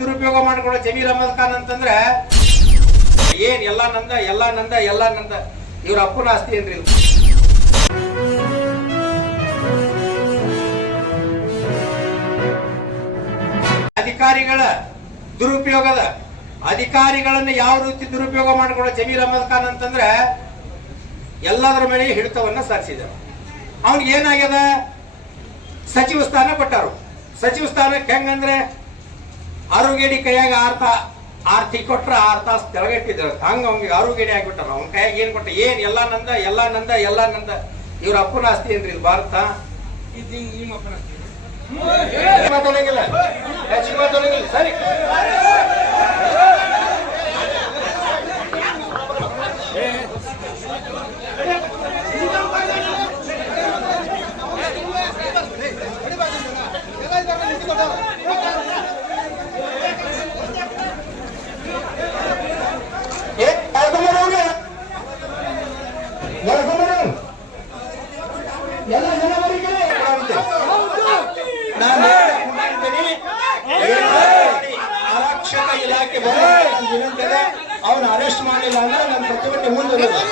ದುರುಪಯೋಗ ಮಾಡ್ಕೊಳ್ಳೋ ಜಮೀರ್ ಅಹಮದ್ ಖಾನ್ ಅಂತಂದ್ರೆ, ಏನ್ ಎಲ್ಲ ನಂದ ಎಲ್ಲ ನಂದ ಎಲ್ಲ ನಂದ? ಇವ್ರ ಅಪ್ಪನ ಆಸ್ತಿ ಏನ್ರಿ? ಅಧಿಕಾರಿಗಳ ದುರುಪಯೋಗದ ಅಧಿಕಾರಿಗಳನ್ನ ಯಾವ ರೀತಿ ದುರುಪಯೋಗ ಮಾಡ್ಕೊಳ್ಳೋ ಜಮೀರ್ ಅಹಮದ್ ಖಾನ್ ಅಂತಂದ್ರೆ, ಎಲ್ಲದರ ಮೇಲೆ ಹಿಡಿತವನ್ನ ಸಾಧಿಸಿದ ಅವನಿಗೆ ಏನಾಗ್ಯದ? ಸಚಿವ ಸ್ಥಾನ ಕೊಟ್ಟರು. ಸಚಿವ ಸ್ಥಾನಕ್ಕೆ ಹೆಂಗಂದ್ರೆ ಆರೋಗ್ಯಡಿ ಕೈಯಾಗ ಆರ್ತ ಆರ್ತಿ ಕೊಟ್ರ ಆರ್ ತಾಸು ತೆಳಗಟ್ಟಿದ್ರು. ಹಂಗ ಅವ್ಗೆ ಅರುಗೇಡಿ ಆಗ್ಬಿಟ್ಟಾರ. ಅವ್ನ ಕೈಯಾಗ ಏನ್ ಕೊಟ್ಟ? ಏನ್ ಎಲ್ಲ ನಂದ ಎಲ್ಲ ನಂದ ಎಲ್ಲ ನಂದ. ಇವ್ರ ಅಪ್ಪನ ಆಸ್ತಿ ಏನ್ರಿ ಇದು ಭಾರತ? ಮಾತಾಡಂಗಿಲ್ಲ. ಹೆಚ್ಚಿಗೆ ಮಾತಾಡಂಗಿಲ್ಲ. ಸರಿ. ನಾನು ಆರಕ್ಷಕ ಇಲಾಖೆ ಬಂದಿದೆ ಅವನ ಅರೆಸ್ಟ್ ಮಾಡಿಲ್ಲ ಅಂದ್ರೆ ನನ್ನ ಪ್ರತಿಭಟನೆ ಮುಂದುವರಿಯುತ್ತೆ